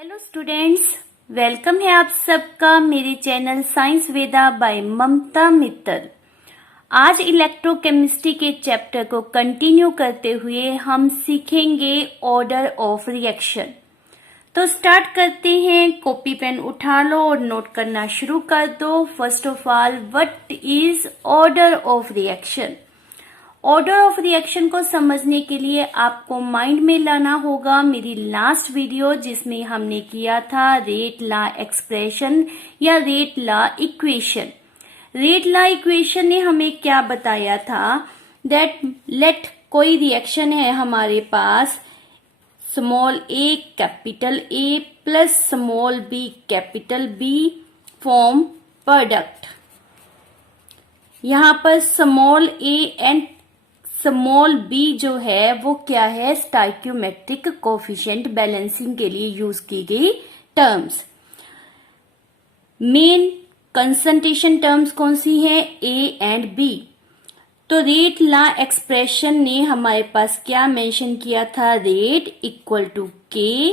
Hello students, welcome है आप सबका मेरे चैनल साइंस वेदा बाय ममता मित्तल। आज इलेक्ट्रोकेमिस्ट्री के चैप्टर को कंटिन्यू करते हुए हम सीखेंगे ऑर्डर ऑफ रिएक्शन। तो स्टार्ट करते हैं। कॉपी पेन उठा लो और नोट करना शुरू कर दो। First of all, what is order of reaction? Order of reaction को समझने के लिए आपको माइंड में लाना होगा मेरी लास्ट वीडियो, जिसमें हमने किया था रेट लॉ एक्सप्रेशन या rate law equation. Rate law equation ने हमें क्या बताया था? दैट लेट कोई रिएक्शन है हमारे पास, small A capital A plus small B capital B form product. यहां पर small A and small B जो है वो क्या है? स्टाइक्योमेट्रिक कोफिशिएंट बैलेंसिंग के लिए यूज की गई टर्म्स। मेन कंसंट्रेशन टर्म्स कौन सी है? A and B. तो रेट लॉ एक्सप्रेशन ने हमारे पास क्या मेंशन किया था? Rate equal to K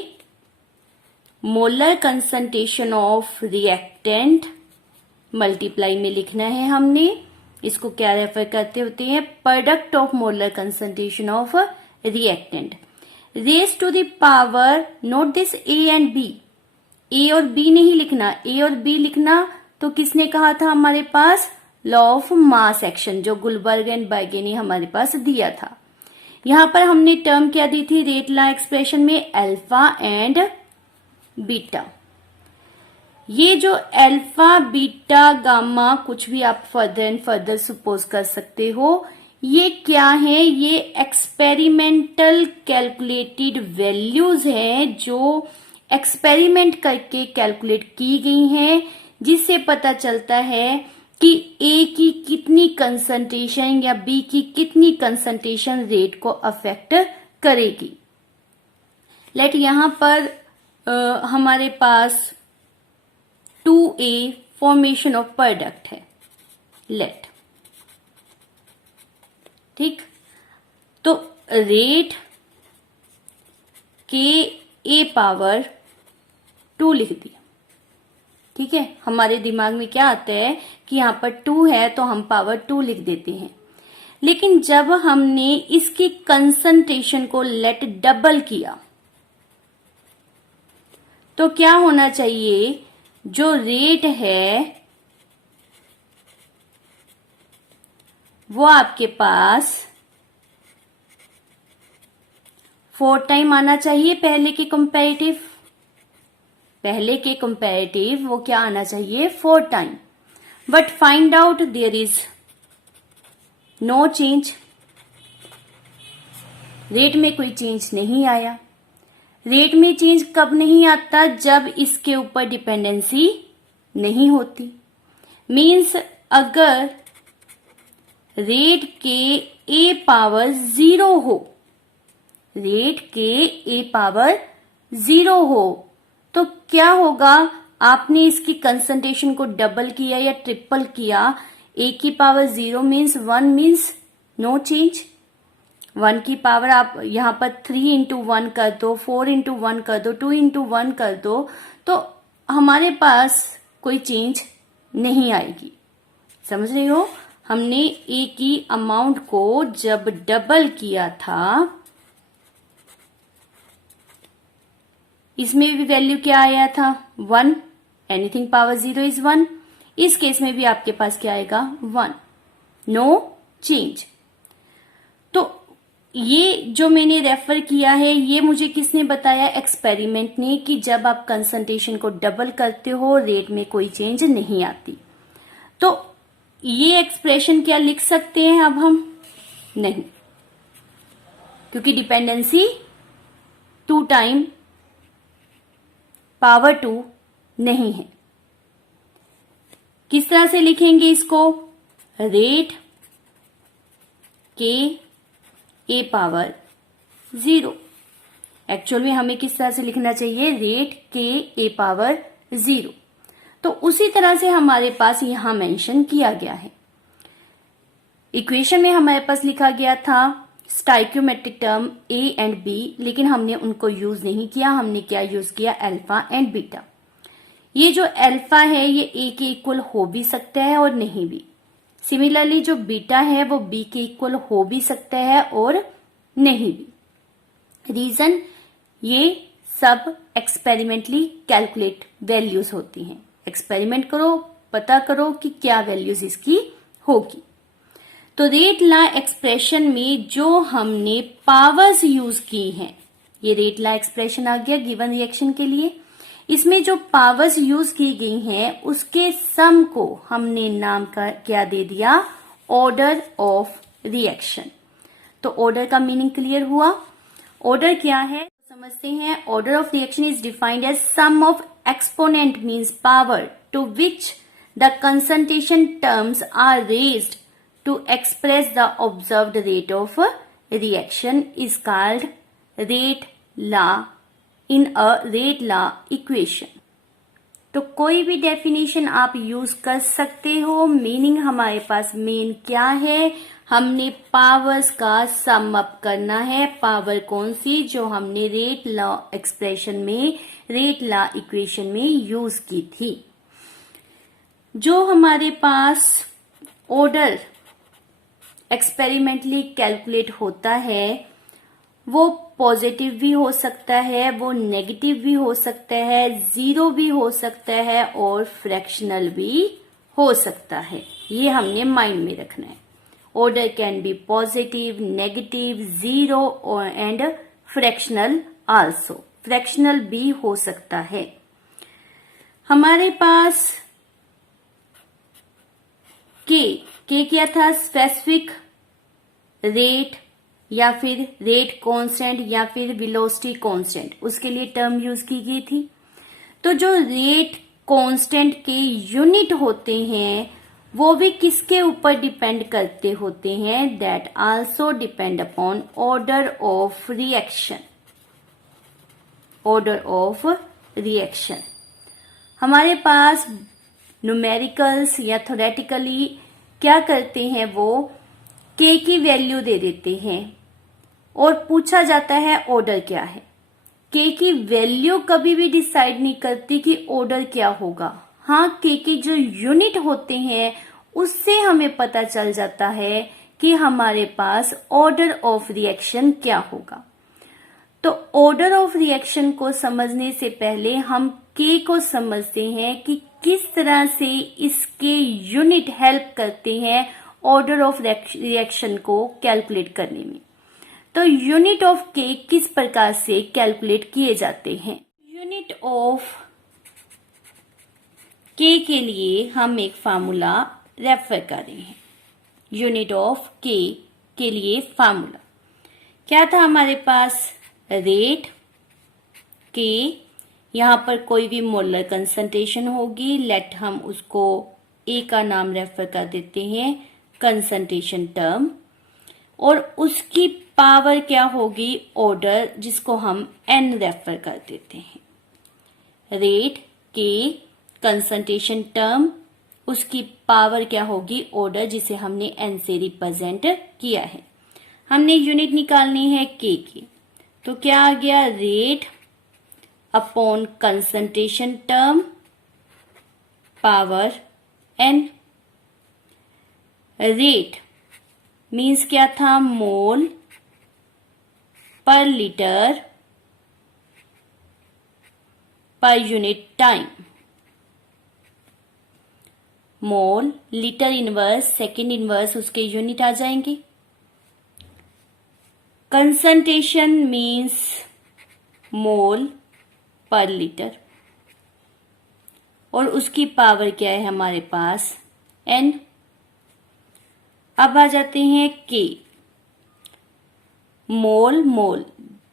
molar concentration of reactant multiply में लिखना है हमने। इसको क्या रेफर करते होते हैं? Product of molar concentration of reactant. Raise to the power, note this A and B. A और बी नहीं लिखना, ए और बी लिखना तो किसने कहा था हमारे पास? लॉ ऑफ मास एक्शन, जो गुलबर्ग एंड बाइगे ने हमारे पास दिया था। यहां पर हमने टर्म क्या दी थी रेट लॉ एक्सप्रेशन में? Alpha and beta. ये जो अल्फा बीटा गामा कुछ भी आप फर्दर एंड फर्दर सपोज कर सकते हो, ये क्या है? ये एक्सपेरिमेंटल कैलकुलेटेड वैल्यूज हैं जो एक्सपेरिमेंट करके कैलकुलेट की गई हैं, जिससे पता चलता है कि ए की कितनी कंसंट्रेशन या बी की कितनी कंसंट्रेशन रेट को अफेक्ट करेगी। लेट यहां पर हमारे पास 2A फॉर्मेशन ऑफ प्रोडक्ट है, लेट, ठीक। तो रेट के ए पावर 2 लिख दिया, ठीक है। हमारे दिमाग में क्या आता है कि यहां पर 2 है तो हम पावर 2 लिख देते हैं। लेकिन जब हमने इसकी कंसंट्रेशन को लेट डबल किया तो क्या होना चाहिए? जो रेट है वो आपके पास 4 टाइम आना चाहिए पहले के कंपैरेटिव। पहले के कंपैरेटिव वो क्या आना चाहिए? 4 time. But find out there is no change. Rate में कोई चेंज नहीं आया। रेट में चेंज कब नहीं आता? जब इसके ऊपर डिपेंडेंसी नहीं होती। मीन्स अगर रेट के ए पावर 0 हो, रेट के ए पावर 0 हो तो क्या होगा? आपने इसकी कंसंट्रेशन को डबल किया या ट्रिपल किया, ए की power 0 means 1 means no change. 1 की पावर आप यहां पर 3 इंटू 1 कर दो, 4 इंटू 1 कर दो, 2 इंटू 1 कर दो, तो हमारे पास कोई चेंज नहीं आएगी। समझ रहे हो? हमने ए की अमाउंट को जब डबल किया था, इसमें भी वैल्यू क्या आया था? 1। Anything power 0 is 1। इस केस में भी आपके पास क्या आएगा? 1। No change. तो ये जो मैंने रेफर किया है ये मुझे किसने बताया? एक्सपेरिमेंट ने, कि जब आप कंसंट्रेशन को डबल करते हो रेट में कोई चेंज नहीं आती। तो ये एक्सप्रेशन क्या लिख सकते हैं अब हम? नहीं, क्योंकि डिपेंडेंसी 2 टाइम पावर 2 नहीं है। किस तरह से लिखेंगे इसको? रेट के ए पावर 0। एक्चुअल में हमें किस तरह से लिखना चाहिए? रेट के ए पावर 0। तो उसी तरह से हमारे पास यहां मेंशन किया गया है। इक्वेशन में हमारे पास लिखा गया था stoichiometric term A and B, लेकिन हमने उनको यूज नहीं किया, हमने क्या यूज किया, अल्फा एंड बीटा। ये जो अल्फा है ये ए के इक्वल हो भी सकता है और नहीं भी। सिमिलरली जो बीटा है वो बी के इक्वल हो भी सकता है और नहीं भी। रीजन, ये सब एक्सपेरिमेंटली कैलकुलेट वैल्यूज होती हैं। एक्सपेरिमेंट करो, पता करो कि क्या वैल्यूज इसकी होगी। तो रेट लॉ एक्सप्रेशन में जो हमने पावर्स यूज की हैं, ये रेट लॉ एक्सप्रेशन आ गया गिवन रिएक्शन के लिए। इसमें जो पावर्स यूज की गई हैं उसके सम को हमने नाम का क्या दे दिया, ऑर्डर ऑफ रिएक्शन। तो ऑर्डर का मीनिंग क्लियर हुआ। ऑर्डर क्या है समझते हैं। Order of reaction is defined as sum of exponent means power to which the concentration terms are raised to express the observed rate of reaction is called rate law in a rate law equation। तो कोई भी definition आप use कर सकते हो। Meaning हमारे पास main क्या है, हमने पावर्स का सम अप करना है। पावर कौन सी, जो हमने रेट लॉ एक्सप्रेशन में, रेट लॉ इक्वेशन में यूज की थी। जो हमारे पास ऑर्डर एक्सपेरिमेंटली कैलकुलेट होता है वो पॉजिटिव भी हो सकता है, वो नेगेटिव भी हो सकता है, जीरो भी हो सकता है और फ्रैक्शनल भी हो सकता है। ये हमने माइंड में रखना है। Order can be positive, negative, zero और एंड फ्रैक्शनल आल्सो। फ्रैक्शनल भी हो सकता है। हमारे पास के क्या था, स्पेसिफिक रेट या फिर रेट कांस्टेंट या फिर वेलोसिटी कांस्टेंट, उसके लिए टर्म यूज की गई थी। तो जो रेट कांस्टेंट के यूनिट होते हैं वो भी किसके ऊपर डिपेंड करते होते हैं, that also depend upon order of reaction. Order of reaction हमारे पास न्यूमेरिकल्स या थ्योरेटिकली क्या करते हैं, वो के की वैल्यू दे देते हैं और पूछा जाता है ऑर्डर क्या है। के की वैल्यू कभी भी डिसाइड नहीं करती कि ऑर्डर क्या होगा। हाँ, के के जो यूनिट होते हैं उससे हमें पता चल जाता है कि हमारे पास ऑर्डर ऑफ रिएक्शन क्या होगा। तो ऑर्डर ऑफ रिएक्शन को समझने से पहले हम के को समझते हैं कि किस तरह से इसके यूनिट हेल्प करते हैं ऑर्डर ऑफ रिएक्शन को कैलकुलेट करने में। तो यूनिट ऑफ के किस प्रकार से कैलकुलेट किए जाते हैं। यूनिट ऑफ के लिए हम एक फार्मूला रेफर कर रहे हैं। यूनिट ऑफ के लिए फार्मूला क्या था हमारे पास, रेट के, यहाँ पर कोई भी मोलर कंसंट्रेशन होगी, लेट हम उसको ए का नाम रेफर कर देते हैं, कंसंट्रेशन टर्म, और उसकी पावर क्या होगी, ऑर्डर, जिसको हम एन रेफर कर देते हैं। रेट के कंसंट्रेशन टर्म, उसकी पावर क्या होगी, ऑर्डर, जिसे हमने एन से रिप्रेजेंट किया है। हमने यूनिट निकालनी है के की, तो क्या आ गया, rate upon concentration term power N. Rate means क्या था, मोल पर लीटर पर unit time. Mole, litre inverse, second inverse उसके यूनिट आ जाएंगे। कंसंट्रेशन मीन्स मोल पर लीटर और उसकी पावर क्या है हमारे पास, एन। अब आ जाते हैं के, मोल मोल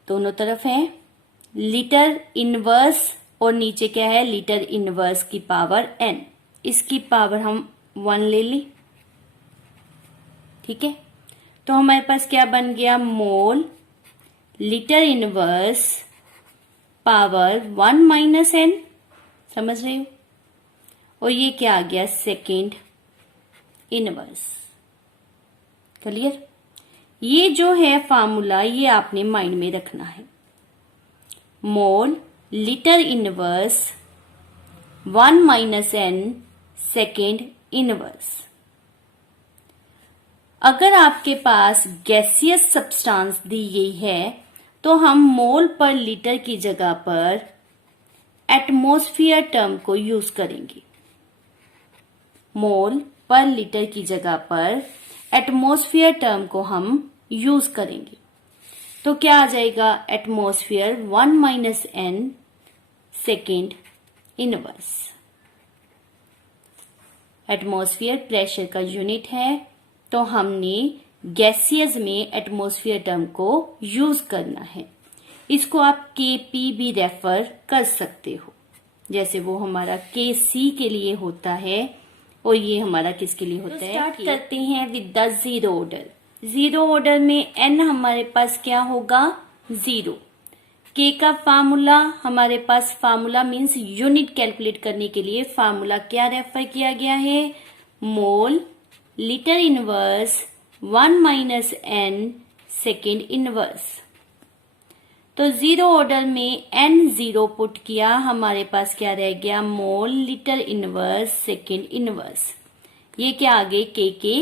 दोनों तरफ है, लीटर इनवर्स और नीचे क्या है, लीटर इनवर्स की पावर एन। इसकी पावर हम 1 ले ली, ठीक है। तो हमारे पास क्या बन गया, mole litre inverse power 1 minus N, समझ रहे हो। और ये क्या आ गया, सेकेंड इनवर्स। क्लियर। ये जो है फार्मूला ये आपने माइंड में रखना है। मोल litre inverse 1 minus n second inverse. अगर आपके पास गैसियस सब्सटेंस दी गई है तो हम मोल पर लीटर की जगह पर एटमॉस्फेयर टर्म को यूज करेंगे। मोल पर लीटर की जगह पर एटमॉस्फेयर टर्म को हम यूज करेंगे। तो क्या आ जाएगा? Atmosphere 1 minus n second inverse. Atmosphere pressure का यूनिट है, तो हमने गैसियस में एटमॉस्फेयर टर्म को यूज करना है। इसको आप Kp भी रेफर कर सकते हो, जैसे वो हमारा Kc के लिए होता है और ये हमारा किसके लिए होता है। स्टार्ट करते हैं with the zero order. Zero order में n हमारे पास क्या होगा? 0। K का फार्मूला हमारे पास, फार्मूला मीन्स यूनिट कैलकुलेट करने के लिए फार्मूला क्या रेफर किया गया है? मोल litre inverse 1 minus n second inverse. तो जीरो ऑर्डर में n 0 पुट किया, हमारे पास क्या रह गया? Mole litre inverse second inverse. ये क्या आ गई? K के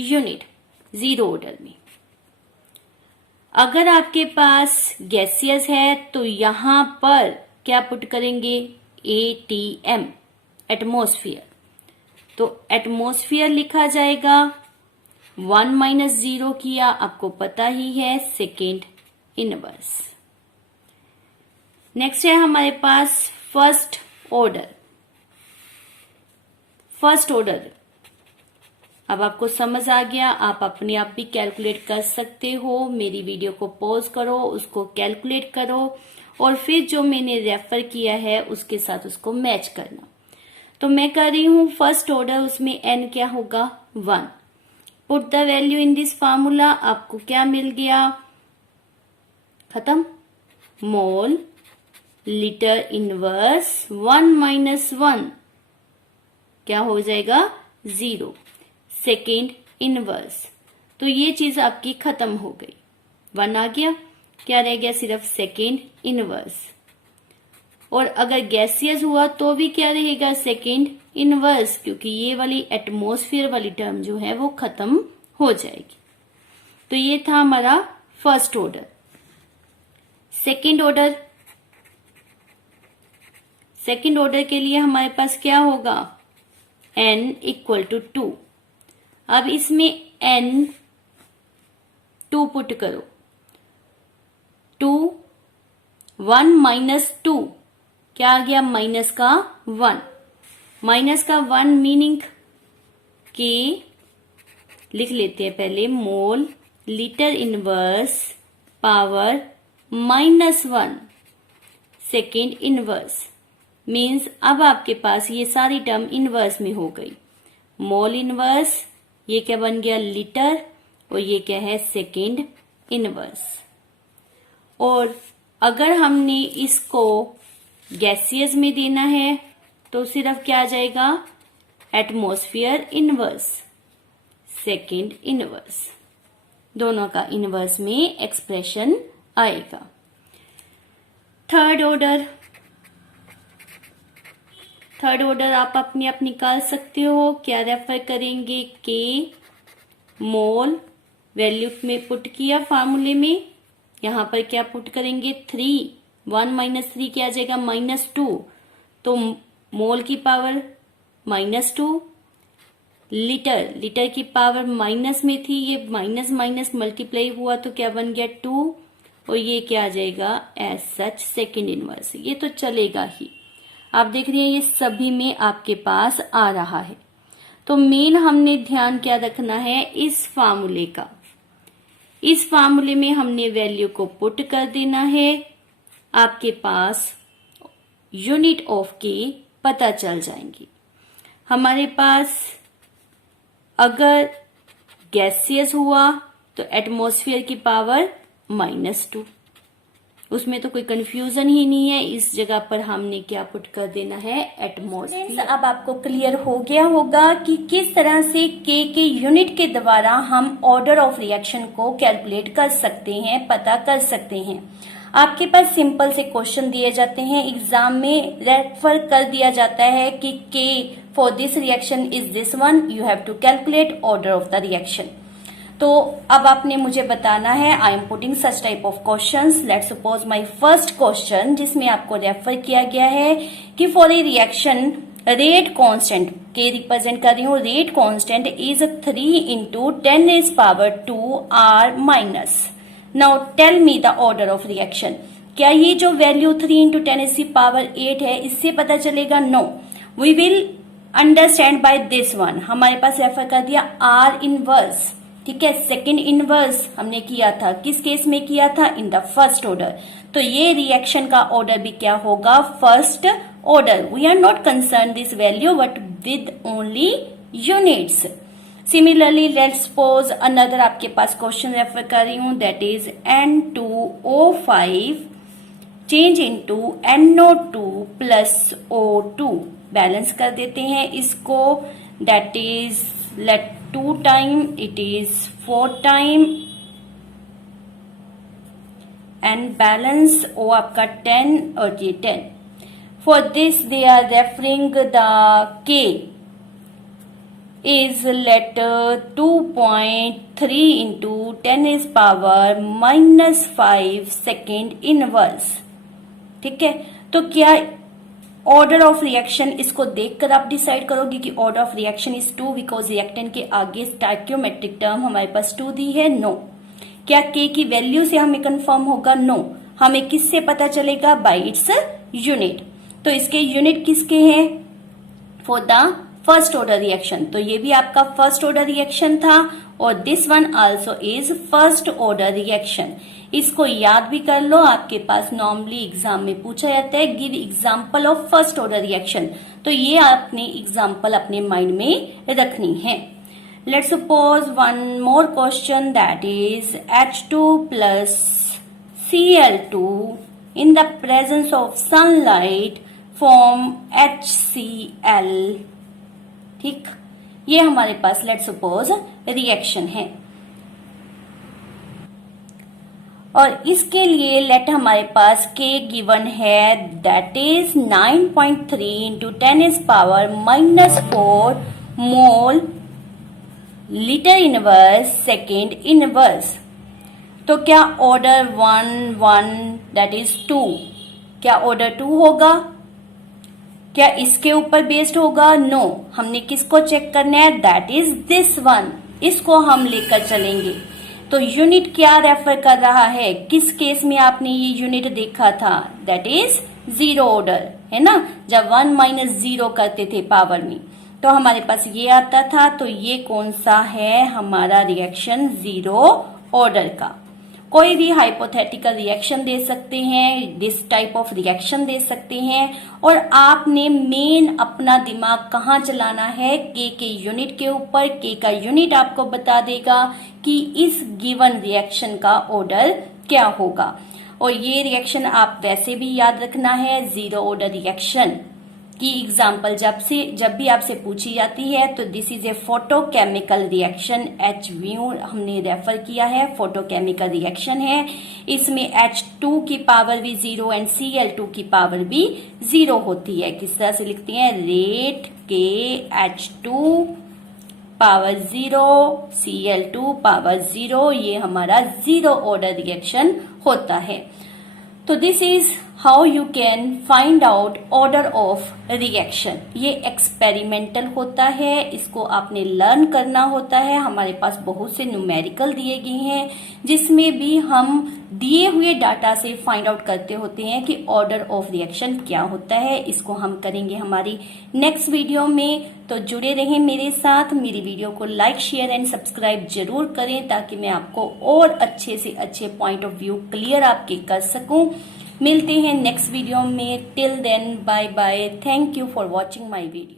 यूनिट जीरो ऑर्डर में। अगर आपके पास गैसियस है तो यहां पर क्या पुट करेंगे? ATM atmosphere. तो एटमॉस्फेयर लिखा जाएगा, 1 माइनस 0 किया, आपको पता ही है, सेकेंड इनवर्स। नेक्स्ट है हमारे पास फर्स्ट ऑर्डर। फर्स्ट ऑर्डर अब आपको समझ आ गया, आप अपने आप भी कैलकुलेट कर सकते हो। मेरी वीडियो को पॉज करो, उसको कैलकुलेट करो और फिर जो मैंने रेफर किया है उसके साथ उसको मैच करना। तो मैं कर रही हूं फर्स्ट ऑर्डर, उसमें n क्या होगा? 1। Put the value in this formula. आपको क्या मिल गया? खत्म। मोल लीटर इनवर्स 1 माइनस 1 क्या हो जाएगा? 0 सेकेंड इनवर्स। तो ये चीज आपकी खत्म हो गई, 1 आ गया, क्या रह गया? सिर्फ सेकेंड इनवर्स। और अगर गैसियस हुआ तो भी क्या रहेगा? सेकेंड इनवर्स, क्योंकि ये वाली एटमॉस्फेयर वाली टर्म जो है वो खत्म हो जाएगी। तो ये था हमारा first order. Second order, second order के लिए हमारे पास क्या होगा? n equal to 2। अब इसमें n 2 पुट करो। 2 1 माइनस 2 क्या आ गया? माइनस का 1। माइनस का 1 मीनिंग के लिख लेते हैं पहले, मोल litre inverse power -1 second inverse. Means अब आपके पास ये सारी टर्म इनवर्स में हो गई। मोल इनवर्स, ये क्या बन गया? लीटर, और ये क्या है? Second inverse. और अगर हमने इसको गैसियस में देना है तो सिर्फ क्या आ जाएगा? Atmosphere inverse second inverse. दोनों का इनवर्स में एक्सप्रेशन आएगा। थर्ड ऑर्डर, थर्ड ऑर्डर आप अपने आप निकाल सकते हो। क्या रेफर करेंगे? के मोल वैल्यू में पुट किया फार्मूले में, यहां पर क्या पुट करेंगे? 3 1 माइनस 3 क्या आ जाएगा? -2। तो मोल की पावर -2, लीटर, लीटर की पावर माइनस में थी, ये माइनस माइनस मल्टीप्लाई हुआ तो क्या बन गया? 2, और ये क्या आ जाएगा? As such second inverse. ये तो चलेगा ही, आप देख रहे हैं ये सभी में आपके पास आ रहा है। तो मेन हमने ध्यान क्या रखना है? इस फार्मूले का। इस फार्मूले में हमने वैल्यू को पुट कर देना है, आपके पास यूनिट ऑफ के पता चल जाएंगी। हमारे पास अगर गैसियस हुआ तो एटमॉस्फेयर की पावर -2, उसमें तो कोई कंफ्यूजन ही नहीं है। इस जगह पर हमने क्या पुट कर देना है, एटमॉस्फेयर। अब आपको क्लियर हो गया होगा कि किस तरह से के यूनिट के द्वारा हम ऑर्डर ऑफ रिएक्शन को कैलकुलेट कर सकते हैं, पता कर सकते हैं। आपके पास सिंपल से क्वेश्चन दिए जाते हैं, एग्जाम में रेफर कर दिया जाता है कि K for this reaction is this one, you have to calculate order of the reaction. तो अब आपने मुझे बताना है, I am putting such type of questions. Let's suppose my first question जिसमें आपको रेफर किया गया है कि for a reaction rate constant, K represent कर रही हूँ, rate constant is 3 into 10⁻², R minus. Now tell me the order of reaction. क्या ये जो वैल्यू 3 into 10⁸ है इससे पता चलेगा? No, we will understand by this one. हमारे पास रेफर कर दिया R इनवर्स, ठीक है। सेकेंड इनवर्स हमने किया था, किस केस में किया था? In the first order. तो ये रिएक्शन का ऑर्डर भी क्या होगा? First order. We are not concern this value but with only units. Similarly let's suppose another आपके पास क्वेश्चन रेफर कर रही हूं, that is N2O5 change into NO2 plus O2। Balance कर देते हैं इसको, that is let 2 time it is 4 time and balance O आपका 10 और ये 10। For this they are referring the K is let 2.3 into 10⁻⁻5 second inverse, ठीक है। तो क्या ऑर्डर ऑफ रिएक्शन, इसको देखकर आप डिसाइड करोगे कि order of reaction is 2 because reactant के आगे स्टोइकियोमेट्रिक टर्म हमारे पास 2 दी है? नो। क्या के की वैल्यू से हमें कंफर्म होगा? नो। हमें किससे पता चलेगा? Bye its unit. तो इसके यूनिट किसके हैं? For the first order reaction. तो ये भी आपका फर्स्ट ऑर्डर रिएक्शन था और this one also is first order reaction. इसको याद भी कर लो, आपके पास नॉर्मली एग्जाम में पूछा जाता है give example of first order reaction. तो ये आपने एग्जांपल अपने माइंड में रखनी है। Let's suppose one more question, that is H2 plus Cl2 in the presence of sunlight form HCl, ठीक। ये हमारे पास लेट्स सपोज रिएक्शन है और इसके लिए लेट हमारे पास के गिवन है, that is 9.3 into 10⁻⁻4 mole litre inverse second inverse. तो क्या ऑर्डर 1 दैट इज 2, क्या ऑर्डर 2 होगा? क्या इसके ऊपर बेस्ड होगा? नो। हमने किसको चेक करना है? That is this one. इसको हम लेकर चलेंगे। तो यूनिट क्या रेफर कर रहा है? किस केस में आपने ये यूनिट देखा था? दैट इज जीरो ऑर्डर, है ना, जब 1 - 0 करते थे पावर में तो हमारे पास ये आता था। तो ये कौन सा है? हमारा रिएक्शन जीरो ऑर्डर का। कोई भी हाइपोथेटिकल रिएक्शन दे सकते हैं, दिस टाइप ऑफ रिएक्शन दे सकते हैं और आपने मेन अपना दिमाग कहाँ चलाना है? के यूनिट के ऊपर। के का यूनिट आपको बता देगा कि इस गिवन रिएक्शन का ऑर्डर क्या होगा। और ये रिएक्शन आप वैसे भी याद रखना है, जीरो ऑर्डर रिएक्शन की एग्जाम्पल जब भी आपसे पूछी जाती है तो this is a photochemical reaction. HVU हमने रेफर किया है, फोटोकेमिकल रिएक्शन है। इसमें H2 की पावर भी 0 एंड Cl2 की पावर भी 0 होती है। किस तरह से लिखते हैं? रेट के H2 पावर 0 Cl2 पावर 0, ये हमारा जीरो ऑर्डर रिएक्शन होता है। तो this is how you can find out order of reaction. ये एक्सपेरिमेंटल होता है, इसको आपने लर्न करना होता है। हमारे पास बहुत से न्यूमेरिकल दिए गए हैं जिसमें भी हम दिए हुए डाटा से फाइंड आउट करते होते हैं कि ऑर्डर ऑफ रिएक्शन क्या होता है। इसको हम करेंगे हमारी नेक्स्ट वीडियो में। तो जुड़े रहें मेरे साथ। मेरी वीडियो को लाइक, शेयर एंड सब्सक्राइब जरूर करें ताकि मैं आपको और अच्छे से अच्छे पॉइंट ऑफ व्यू क्लियर आपके कर सकूं। मिलते हैं नेक्स्ट वीडियो में। Till then bye bye. Thank you for watching my video.